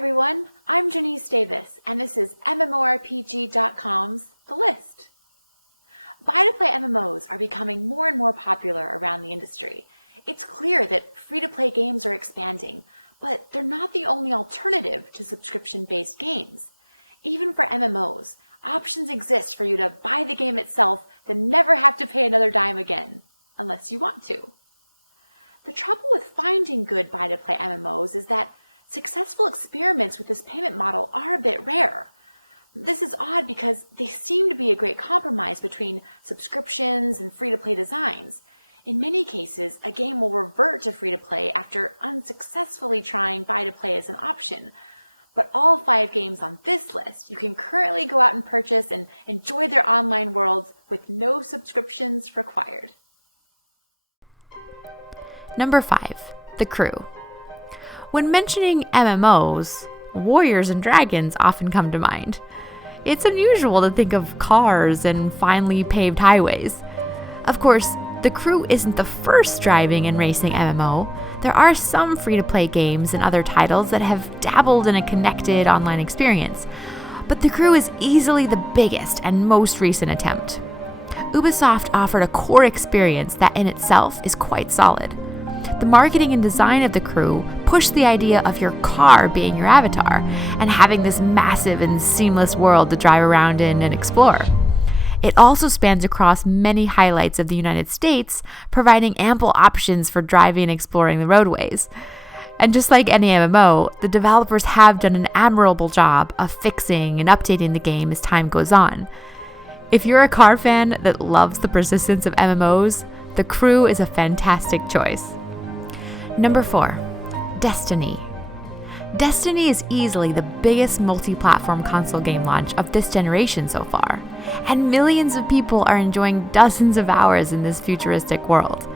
everyone, I'm Janice Davis, and this is MMORPG.com's The List. Buy-to-play MMOs are becoming more and more popular around the industry. It's clear that free-to-play games are expanding, but they're not the only alternative to subscription-based games. Even for MMOs, options exist for you to buy the game itself, then never have to pay another dime again, unless you want to. The trouble with finding good buy-to-play MMOs is that successful experiments with this payment model are a bit rare. This is odd because they seem to be a great compromise between subscriptions and free-to-play designs. In many cases, a game will revert to free-to-play after unsuccessfully trying buy-to-play as an option. But all 5 games on this list you can currently go out and purchase and enjoy their online worlds with no subscriptions required. Number 5, The Crew. When mentioning MMOs, warriors and dragons often come to mind. It's unusual to think of cars and finely paved highways. Of course, The Crew isn't the first driving and racing MMO. There are some free-to-play games and other titles that have dabbled in a connected online experience, but The Crew is easily the biggest and most recent attempt. Ubisoft offered a core experience that in itself is quite solid. The marketing and design of The Crew pushed the idea of your car being your avatar and having this massive and seamless world to drive around in and explore. It also spans across many highlights of the United States, providing ample options for driving and exploring the roadways. And just like any MMO, the developers have done an admirable job of fixing and updating the game as time goes on. If you're a car fan that loves the persistence of MMOs, The Crew is a fantastic choice. Number 4, Destiny. Destiny is easily the biggest multi-platform console game launch of this generation so far, and millions of people are enjoying dozens of hours in this futuristic world.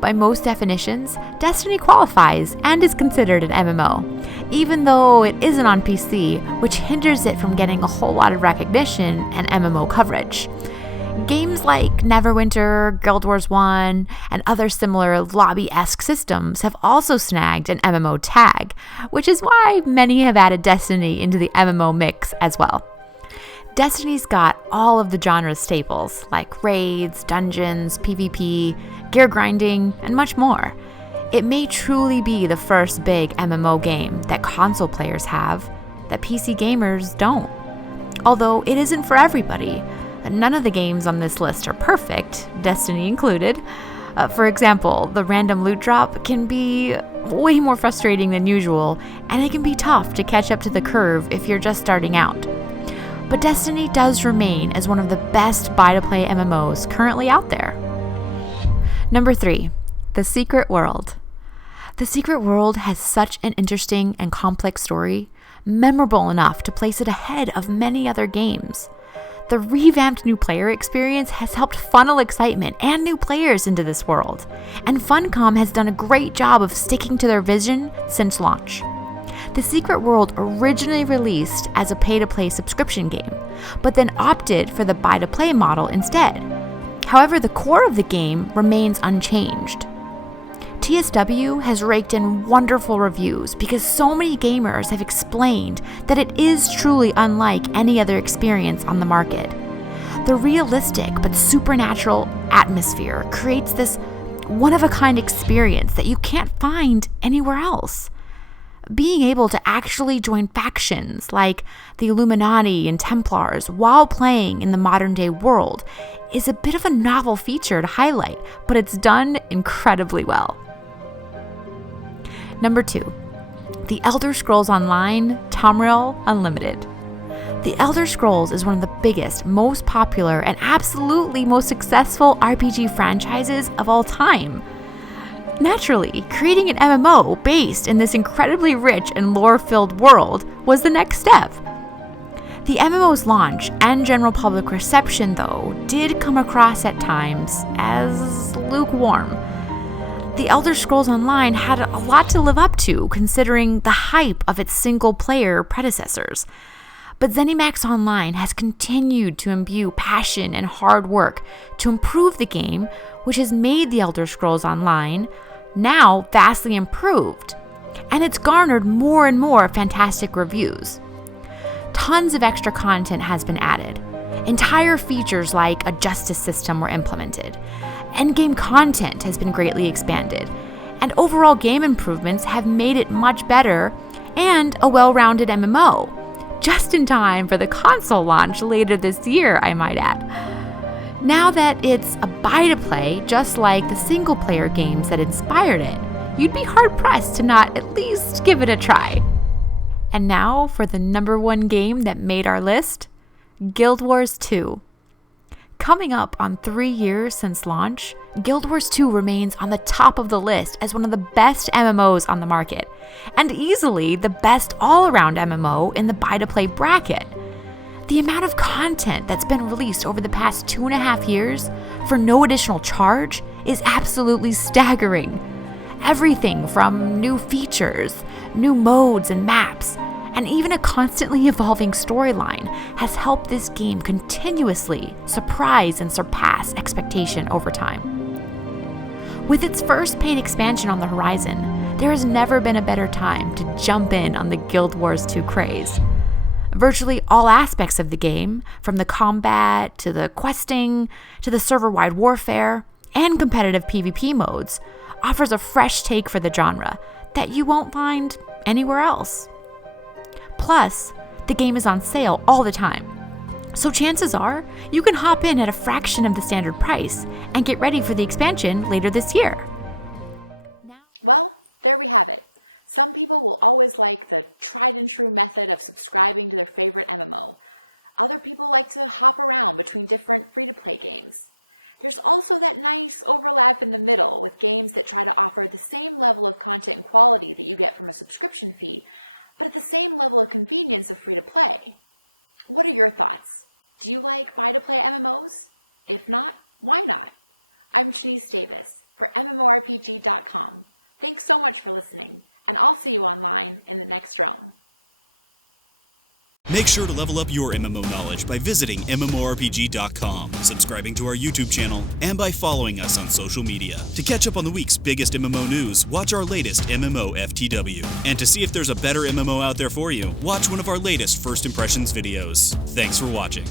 By most definitions, Destiny qualifies and is considered an MMO, even though it isn't on PC, which hinders it from getting a whole lot of recognition and MMO coverage. Games like Neverwinter, Guild Wars 1, and other similar lobby-esque systems have also snagged an MMO tag, which is why many have added Destiny into the MMO mix as well. Destiny's got all of the genre staples, like raids, dungeons, PvP, gear grinding, and much more. It may truly be the first big MMO game that console players have, that PC gamers don't. Although it isn't for everybody. None of the games on this list are perfect, Destiny included. For example, the random loot drop can be way more frustrating than usual, and it can be tough to catch up to the curve if you're just starting out. But Destiny does remain as one of the best buy-to-play MMOs currently out there. Number 3, The Secret World. The Secret World has such an interesting and complex story, memorable enough to place it ahead of many other games. The revamped new player experience has helped funnel excitement and new players into this world, and Funcom has done a great job of sticking to their vision since launch. The Secret World originally released as a pay-to-play subscription game, but then opted for the buy-to-play model instead. However, the core of the game remains unchanged. TSW has raked in wonderful reviews because so many gamers have explained that it is truly unlike any other experience on the market. The realistic but supernatural atmosphere creates this one-of-a-kind experience that you can't find anywhere else. Being able to actually join factions like the Illuminati and Templars while playing in the modern-day world is a bit of a novel feature to highlight, but it's done incredibly well. Number 2, The Elder Scrolls Online Tamriel Unlimited. The Elder Scrolls is one of the biggest, most popular, and absolutely most successful RPG franchises of all time. Naturally, creating an MMO based in this incredibly rich and lore-filled world was the next step. The MMO's launch and general public reception, though, did come across at times as lukewarm. The Elder Scrolls Online had a lot to live up to, considering the hype of its single-player predecessors. But ZeniMax Online has continued to imbue passion and hard work to improve the game, which has made The Elder Scrolls Online now vastly improved, and it's garnered more and more fantastic reviews. Tons of extra content has been added. Entire features like a justice system were implemented. Endgame content has been greatly expanded, and overall game improvements have made it much better and a well-rounded MMO, just in time for the console launch later this year, I might add. Now that it's a buy-to-play, just like the single-player games that inspired it, you'd be hard-pressed to not at least give it a try. And now for the #1 game that made our list, Guild Wars 2. Coming up on 3 years since launch, Guild Wars 2 remains on the top of the list as one of the best MMOs on the market, and easily the best all-around MMO in the buy-to-play bracket. The amount of content that's been released over the past 2.5 years for no additional charge is absolutely staggering. Everything from new features, new modes and maps, and even a constantly evolving storyline has helped this game continuously surprise and surpass expectation over time. With its first paid expansion on the horizon, there has never been a better time to jump in on the Guild Wars 2 craze. Virtually all aspects of the game, from the combat to the questing to the server-wide warfare and competitive PvP modes, offers a fresh take for the genre that you won't find anywhere else. Plus, the game is on sale all the time, so chances are you can hop in at a fraction of the standard price and get ready for the expansion later this year. Well, there we have it. Some people will always like the tried and true method of subscribing to their favorite MMO. Other people like to hop around between different free-to-play games. There's also that nice overlap in the middle with games that try to offer the same level of content and quality that you get from a subscription fee, but at the same level of convenience of free-to-play. What are your thoughts? Do you like buy-to-play MMOs? If not, why not? I'm Shanice Davis for MMORPG.com. Thanks so much for listening, and I'll see you online in the next realm. Make sure to level up your MMO knowledge by visiting MMORPG.com, subscribing to our YouTube channel, and by following us on social media. To catch up on the week's biggest MMO news, watch our latest MMO FTW. And to see if there's a better MMO out there for you, watch one of our latest First Impressions videos. Thanks for watching.